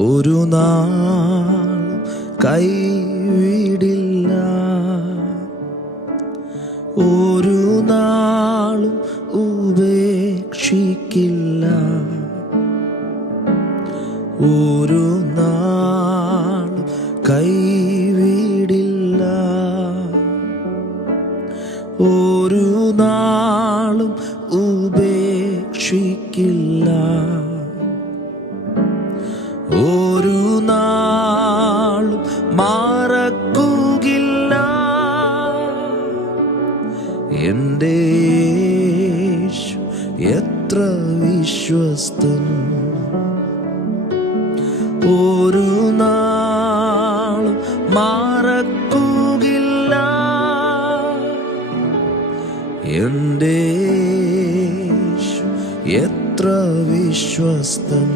ഒരു നാൾ കൈവിടില്ല, ഒരു നാളും ഉപേക്ഷിക്കില്ല, ഒരു നാളും കൈവിടില്ല, ഒരു നാളും ഉപേക്ഷിക്കില്ല, ഒരു നാളും മറക്കുകയില്ല. എൻ്റെ യേശു എത്ര വിശ്വസ്തൻ, ഒരു നാളും മറക്കുകയില്ല. എൻ്റെ യേശു എത്ര വിശ്വസ്തൻ.